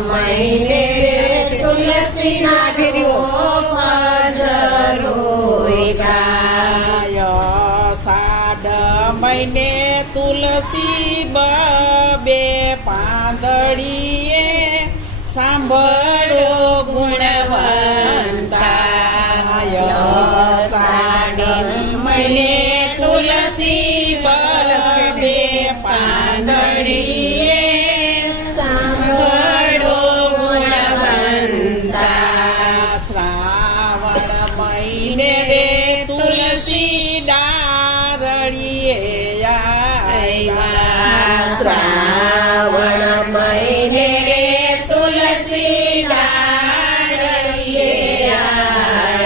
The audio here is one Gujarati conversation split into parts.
મહિને તુલસી ગાય સાડ મહિને તુલસી બે પાંદડીએ સાંભળો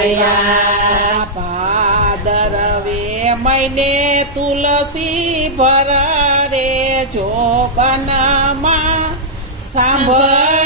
આવ્યા ભાદરવે મહિને તુલસી ભર રે જોબનમાં સાંભળો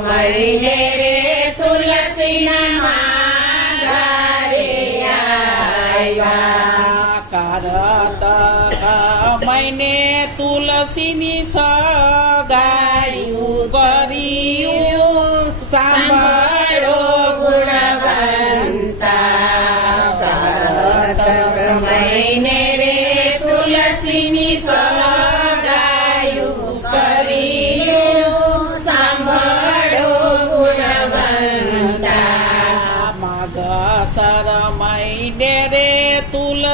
મહિને રે તુલસીના કરત મહિને તુલસીની સગાયું કર્યું સાંભળો ગુણવંતા કરતક મહિને રે તુલસીની સગાયું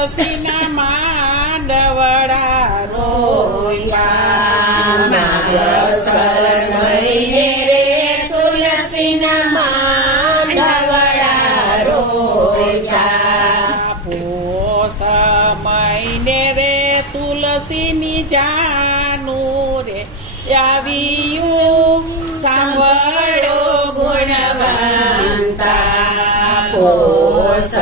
તુલસીના માંડવડા રોયા મહિને રે તુલસીના માંડવડા રે તુલસીની જાનું રે આવ્યું સાંભળો ગુણવંતા પોષ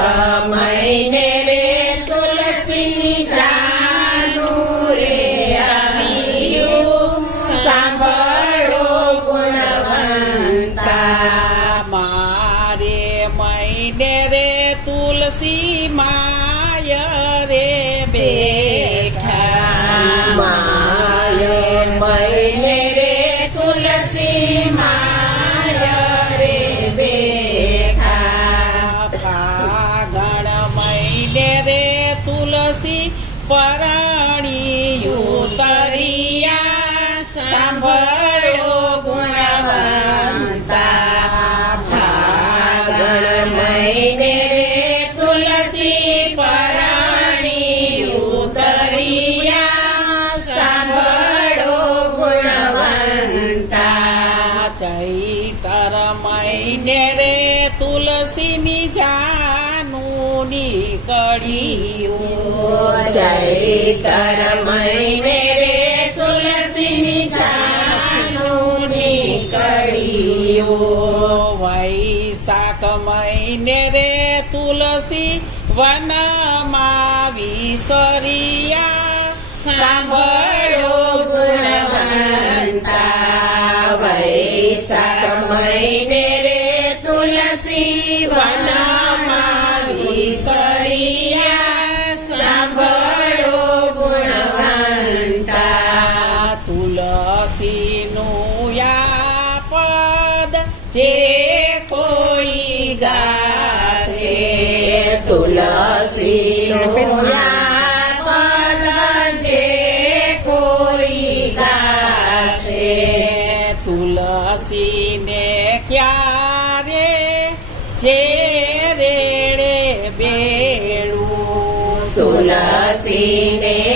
નીકળ્યું ચૈતર મહિને રે તુલસીની જાનું નીકળ્યું વૈશાખ મહિને રે તુલસી વનમાં વિસરિયા સાંભળો ગુણવંતા વૈશાખ મહિને તુલસીનું યા પદ જે કોઈ ગાશે તુલસી જે કોઈ ગાશે તુલસીને ક્યારે જે રેડે બેડું તુલસીને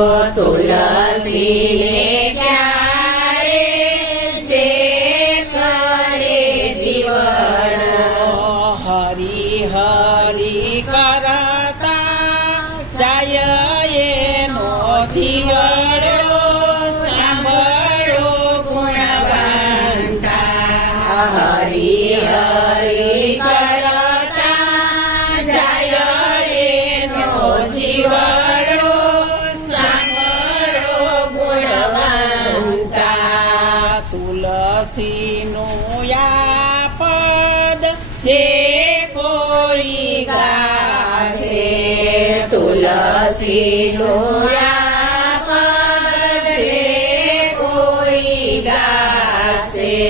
tortura silencio. તુલસીનું આ પદ જે કોઈ ગાશે